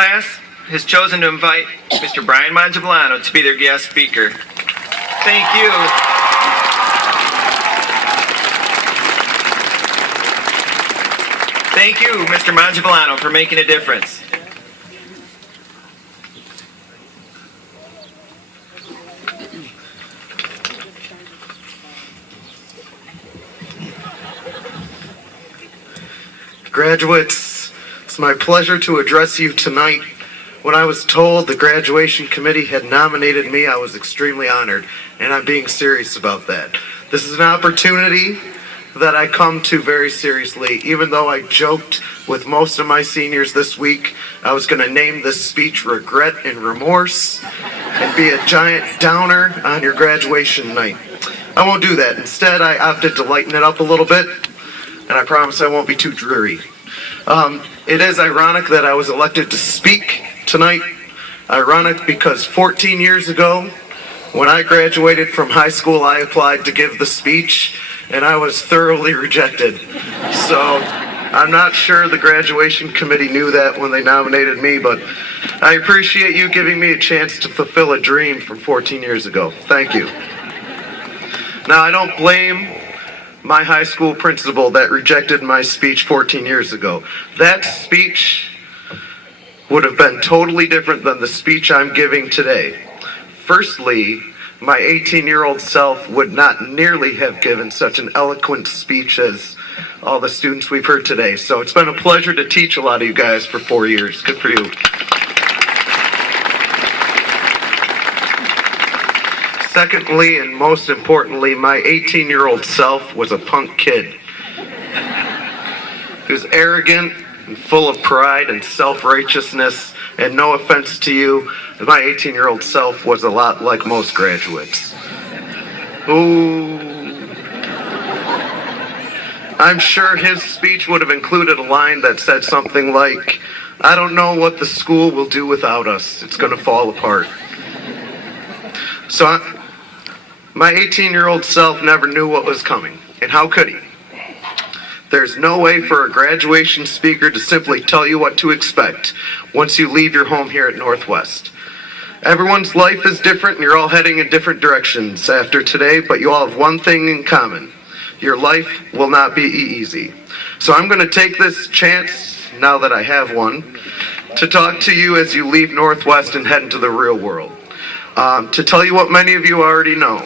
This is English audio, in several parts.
class has chosen to invite Mr. Bryan Mangiavellano to be their guest speaker. Thank you. Thank you, Mr. Mangiavellano, for making a difference. Graduates, it's my pleasure to address you tonight. When I was told the graduation committee had nominated me, I was extremely honored, and I'm being serious about that. This is an opportunity that I come to very seriously. Even though I joked with most of my seniors this week, I was going to name this speech Regret and Remorse and be a giant downer on your graduation night. I won't do that. Instead, I opted to lighten it up a little bit, and I promise I won't be too dreary. It is ironic that I was elected to speak tonight. Ironic because 14 years ago, when I graduated from high school, I applied to give the speech, and I was thoroughly rejected. So I'm not sure the graduation committee knew that when they nominated me, but I appreciate you giving me a chance to fulfill a dream from 14 years ago. Thank you. Now, I don't blame my high school principal that rejected my speech 14 years ago. That speech would have been totally different than the speech I'm giving today. Firstly, my 18-year-old self would not nearly have given such an eloquent speech as all the students we've heard today. So it's been a pleasure to teach a lot of you guys for 4 years. Good for you. Secondly, and most importantly, my 18-year-old self was a punk kid. He was arrogant and full of pride and self-righteousness, and no offense to you, my 18-year-old self was a lot like most graduates. Ooh. I'm sure his speech would have included a line that said something like, "I don't know what the school will do without us. It's going to fall apart." So my 18-year-old self never knew what was coming, and how could he? There's no way for a graduation speaker to simply tell you what to expect once you leave your home here at Northwest. Everyone's life is different, and you're all heading in different directions after today, but you all have one thing in common. Your life will not be easy. So I'm going to take this chance, now that I have one, to talk to you as you leave Northwest and head into the real world. To tell you what many of you already know.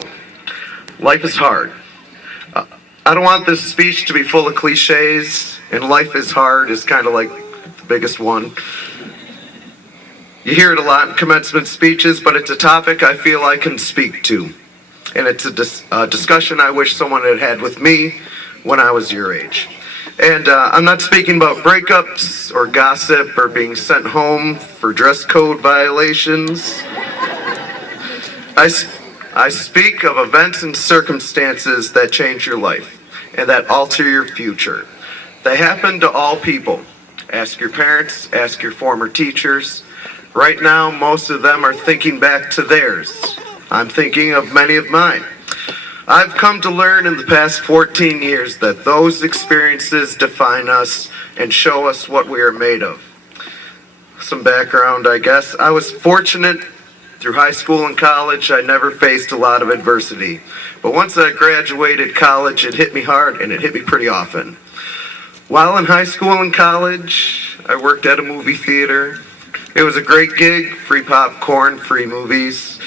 Life is hard. I don't want this speech to be full of cliches, and life is hard is kind of like the biggest one. You hear it a lot in commencement speeches, but it's a topic I feel I can speak to. And it's a discussion I wish someone had had with me when I was your age. And I'm not speaking about breakups or gossip or being sent home for dress code violations. I speak of events and circumstances that change your life and that alter your future. They happen to all people. Ask your parents, ask your former teachers. Right now, most of them are thinking back to theirs. I'm thinking of many of mine. I've come to learn in the past 14 years that those experiences define us and show us what we are made of. Some background, I guess. I was fortunate. Through high school and college, I never faced a lot of adversity. But once I graduated college, it hit me hard, and it hit me pretty often. While in high school and college, I worked at a movie theater. It was a great gig, free popcorn, free movies.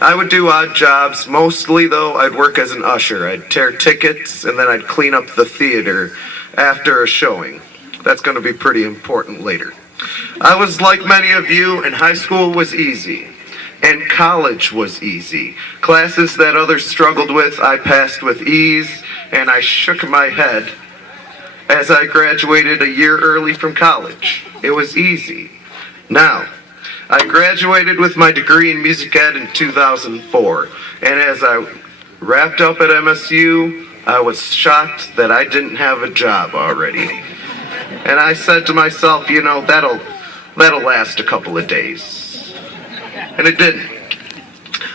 I would do odd jobs. Mostly, though, I'd work as an usher. I'd tear tickets, and then I'd clean up the theater after a showing. That's going to be pretty important later. I was like many of you, and high school was easy. And college was easy. Classes that others struggled with, I passed with ease, and I shook my head as I graduated a year early from college. It was easy. Now, I graduated with my degree in music ed in 2004, and as I wrapped up at MSU, I was shocked that I didn't have a job already. And I said to myself, you know, that'll last a couple of days. And it didn't.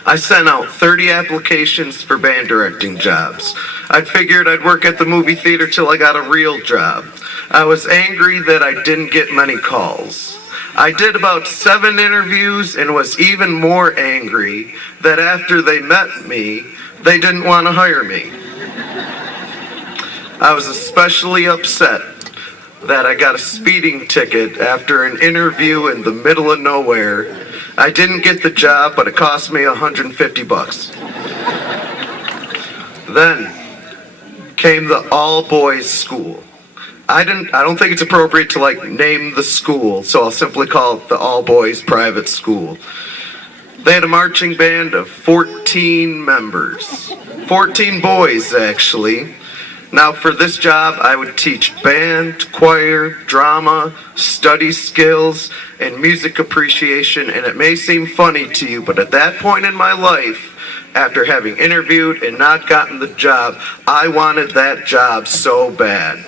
I sent out 30 applications for band directing jobs. I figured I'd work at the movie theater till I got a real job. I was angry that I didn't get many calls. I did about 7 interviews and was even more angry that after they met me, they didn't want to hire me. I was especially upset that I got a speeding ticket after an interview in the middle of nowhere. I didn't get the job, but it cost me $150. Then came the all-boys school. I don't think it's appropriate to name the school, so I'll simply call it the all-boys private school. They had a marching band of 14 members. 14 boys, actually. Now, for this job, I would teach band, choir, drama, study skills, and music appreciation, and it may seem funny to you, but at that point in my life, after having interviewed and not gotten the job, I wanted that job so bad.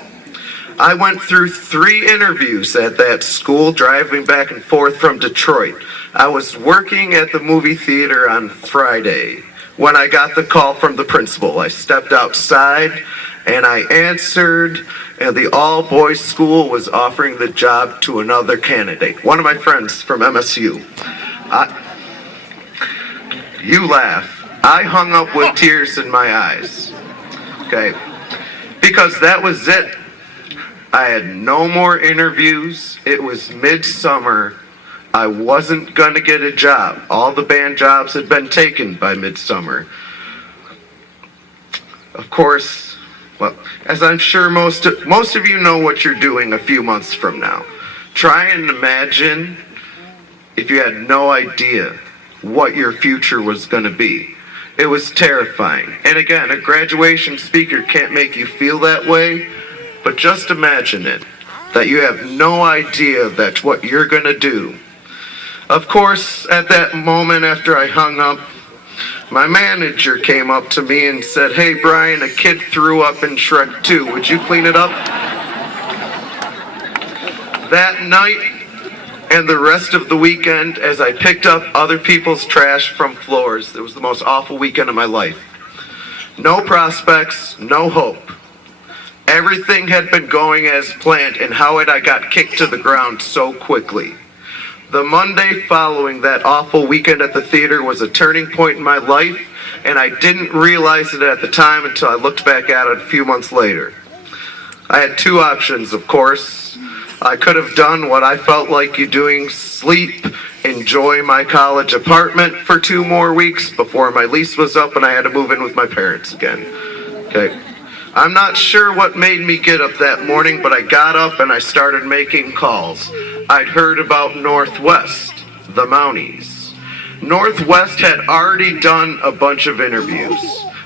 I went through 3 interviews at that school, driving back and forth from Detroit. I was working at the movie theater on Friday when I got the call from the principal. I stepped outside and I answered, and the all-boys school was offering the job to another candidate, one of my friends from MSU. You laugh. I hung up with tears in my eyes, okay, because that was it. I had no more interviews. It was midsummer. I wasn't going to get a job. All the band jobs had been taken by midsummer. Of course, well, as I'm sure most of you know what you're doing a few months from now. Try and imagine if you had no idea what your future was going to be. It was terrifying. And again, a graduation speaker can't make you feel that way, but just imagine it, that you have no idea that's what you're going to do. Of course, at that moment after I hung up, my manager came up to me and said, "Hey, Bryan, a kid threw up in Shrek 2. Would you clean it up?" That night and the rest of the weekend, as I picked up other people's trash from floors, it was the most awful weekend of my life. No prospects, no hope. Everything had been going as planned, and how had I got kicked to the ground so quickly? The Monday following that awful weekend at the theater was a turning point in my life, and I didn't realize it at the time until I looked back at it a few months later. I had 2 options, of course. I could have done what I felt like doing, sleep, enjoy my college apartment for 2 more weeks before my lease was up and I had to move in with my parents again. Okay. I'm not sure what made me get up that morning, but I got up and I started making calls. I'd heard about Northwest, the Mounties. Northwest had already done a bunch of interviews.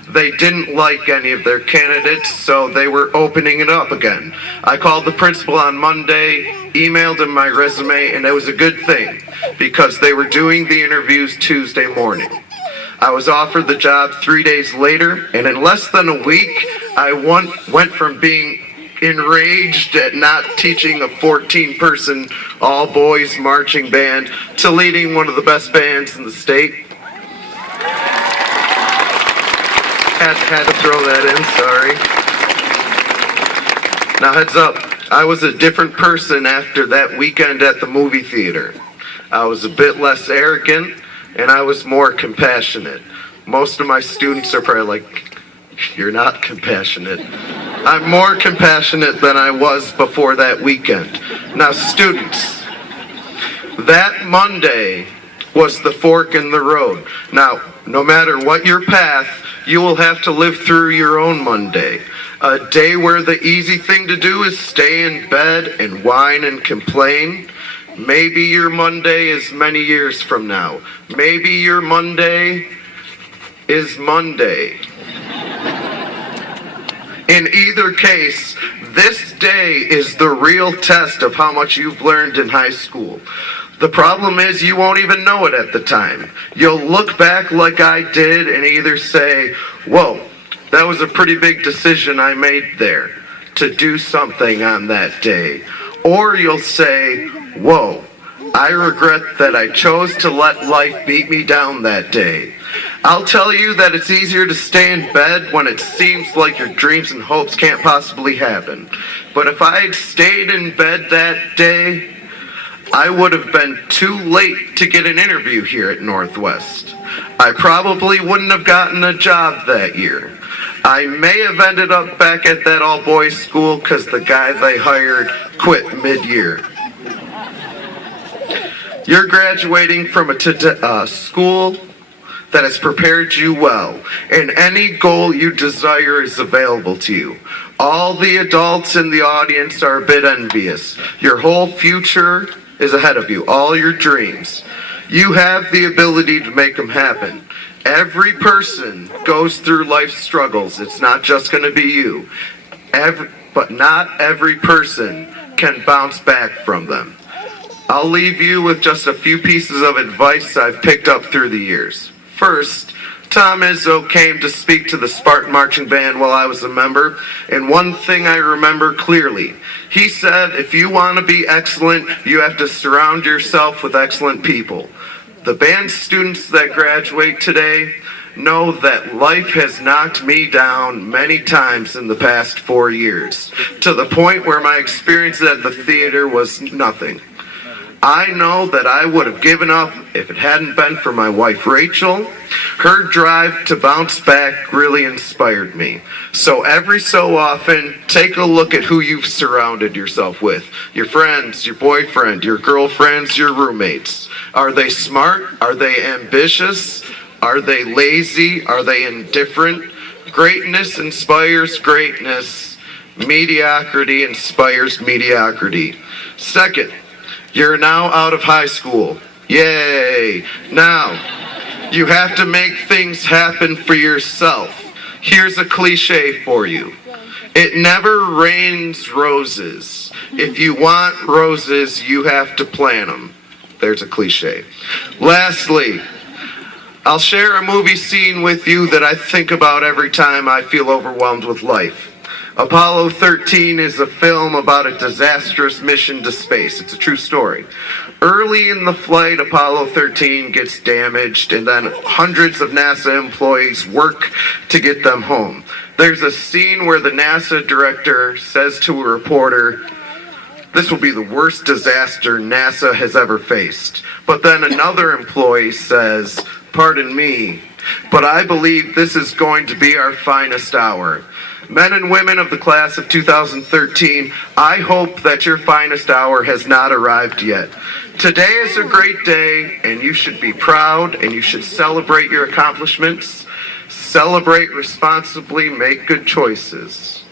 They didn't like any of their candidates, so they were opening it up again. I called the principal on Monday, emailed him my resume, and it was a good thing because they were doing the interviews Tuesday morning. I was offered the job 3 days later, and in less than a week, I went from being enraged at not teaching a 14-person all-boys marching band to leading one of the best bands in the state. Had to throw that in, sorry. Now heads up, I was a different person after that weekend at the movie theater. I was a bit less arrogant, and I was more compassionate. Most of my students are probably like, "You're not compassionate." I'm more compassionate than I was before that weekend. Now students, that Monday was the fork in the road. Now, no matter what your path, you will have to live through your own Monday. A day where the easy thing to do is stay in bed and whine and complain. Maybe your Monday is many years from now. Maybe your Monday is Monday. In either case, this day is the real test of how much you've learned in high school. The problem is you won't even know it at the time. You'll look back like I did and either say, "Whoa, that was a pretty big decision I made there to do something on that day." Or you'll say, "Whoa, I regret that I chose to let life beat me down that day." I'll tell you that it's easier to stay in bed when it seems like your dreams and hopes can't possibly happen. But if I had stayed in bed that day, I would have been too late to get an interview here at Northwest. I probably wouldn't have gotten a job that year. I may have ended up back at that all-boys school because the guy they hired quit mid-year. You're graduating from a school that has prepared you well, and any goal you desire is available to you. All the adults in the audience are a bit envious. Your whole future is ahead of you, all your dreams. You have the ability to make them happen. Every person goes through life's struggles. It's not just going to be you. But not every person can bounce back from them. I'll leave you with just a few pieces of advice I've picked up through the years. First, Tom Izzo came to speak to the Spartan Marching Band while I was a member, and one thing I remember clearly. He said, if you want to be excellent, you have to surround yourself with excellent people. The band students that graduate today know that life has knocked me down many times in the past 4 years, to the point where my experience at the theater was nothing. I know that I would have given up if it hadn't been for my wife Rachel. Her drive to bounce back really inspired me. So every so often, take a look at who you've surrounded yourself with. Your friends, your boyfriend, your girlfriends, your roommates. Are they smart? Are they ambitious? Are they lazy? Are they indifferent? Greatness inspires greatness. Mediocrity inspires mediocrity. Second, you're now out of high school. Yay! Now, you have to make things happen for yourself. Here's a cliche for you. It never rains roses. If you want roses, you have to plant them. There's a cliche. Lastly, I'll share a movie scene with you that I think about every time I feel overwhelmed with life. Apollo 13 is a film about a disastrous mission to space. It's a true story. Early in the flight, Apollo 13 gets damaged, and then hundreds of NASA employees work to get them home. There's a scene where the NASA director says to a reporter, "This will be the worst disaster NASA has ever faced." But then another employee says, "Pardon me, but I believe this is going to be our finest hour." Men and women of the class of 2013, I hope that your finest hour has not arrived yet. Today is a great day, and you should be proud, and you should celebrate your accomplishments. Celebrate responsibly, make good choices.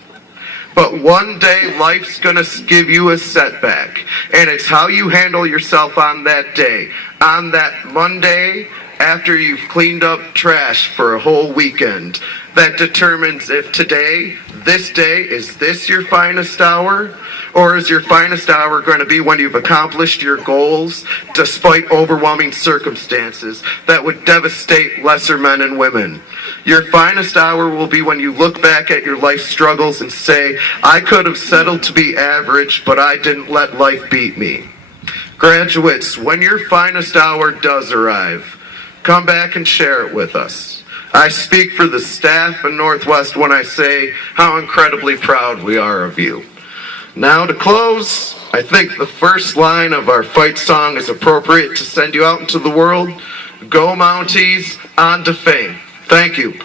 But one day, life's gonna give you a setback, and it's how you handle yourself on that day. On that Monday, after you've cleaned up trash for a whole weekend, that determines if today, this day, is this your finest hour? Or is your finest hour going to be when you've accomplished your goals despite overwhelming circumstances that would devastate lesser men and women? Your finest hour will be when you look back at your life struggles and say, I could have settled to be average, but I didn't let life beat me. Graduates, when your finest hour does arrive, come back and share it with us. I speak for the staff in Northwest when I say how incredibly proud we are of you. Now to close, I think the first line of our fight song is appropriate to send you out into the world. Go Mounties, on to fame. Thank you.